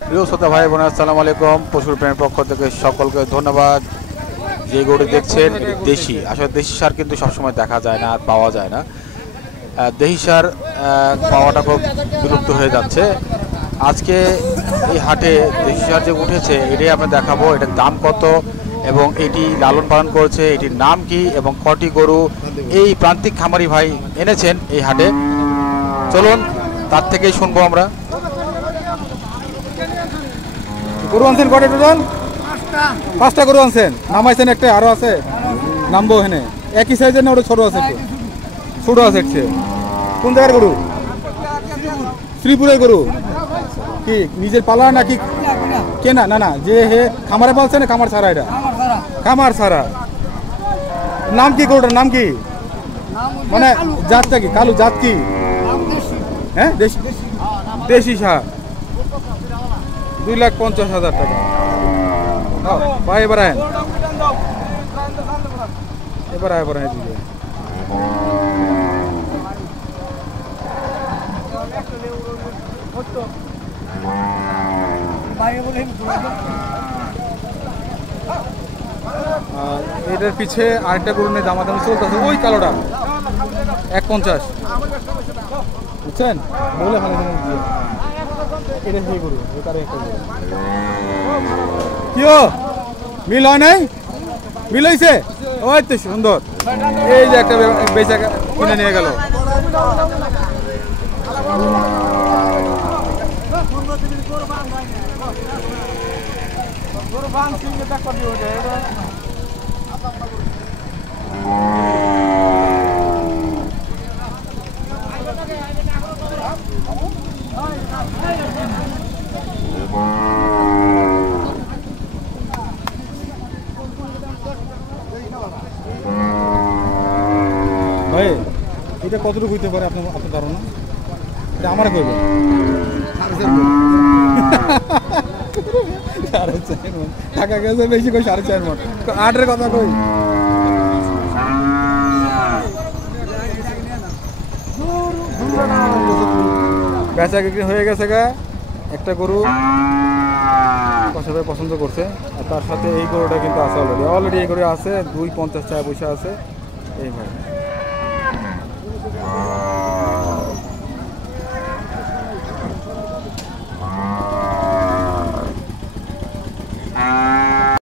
প্রিয় শ্রোতা ভাই বোন, আসসালামু আলাইকুম। পশুর প্রেমের পক্ষ থেকে সকলকে ধন্যবাদ। যে গরু দেখছেন এটি দেশি। আসলে দেশি সার কিন্তু সবসময় দেখা যায় না, পাওয়া যায় না। দেশি সার পাওয়াটা খুব বিলুপ্ত হয়ে যাচ্ছে। আজকে এই হাটে দেশি সার যে উঠেছে এটাই আমরা দেখাবো। এটার দাম কত এবং এটি লালন পালন করেছে, এটির নাম কি এবং কটি গরু এই প্রান্তিক খামারি ভাই এনেছেন এই হাটে। চলুন তার থেকেই শুনবো আমরা। গরু আনছেন কটা টোটাল? পাঁচটা গরু আনছেন, নামাইছেন একটা, আরো আছে নামবো এখানে। একই সাইজের না ওটা ছোট আছে? একটু ছোট আছে একটু। কোন জায়গার গরু? শ্রীপুরের গরু। কি নিজের পালা নাকি কেনা? না না, যে হে খামারে পালছে না খামার ছাড়া? এটা খামার ছাড়া। নাম কি গরুটার নাম কি? মানে জাতটা কি? কালু জাত কি? হ্যাঁ দেশি, দেশি সার। 2,50,000 টাকা। ভাই এবার আয়েন, এবার আয়, এবার দিকে। এটার পিছে আরেকটা গরু নিয়ে দামাদামি চলতেছে, ওই কালোটা 1,50, বুঝছেন? বলে ভালো দিয়ে এটা সেই গরু, ওটার একটা গরু। কিও মিল হয় নাই? মিল হয়েছে? ওই তো সুন্দর। এই যে একটা বেচা কিনে নিয়ে গেল। ভাই এটা কতটুকু হইতে পারে আপনার ধারণা? এটা আমার কইব টাকা গেছে বেশি, কই 4.5 মণ। 8-এর কথা কই। বেচা বিক্রি হয়ে গেছে গা। একটা গরু সবাই পছন্দ করছে, আর তার সাথে এই গরুটা কিন্তু আছে অলরেডি। এই গরু আছে 2,50 টাকা পয়সা আছে এই ভাই।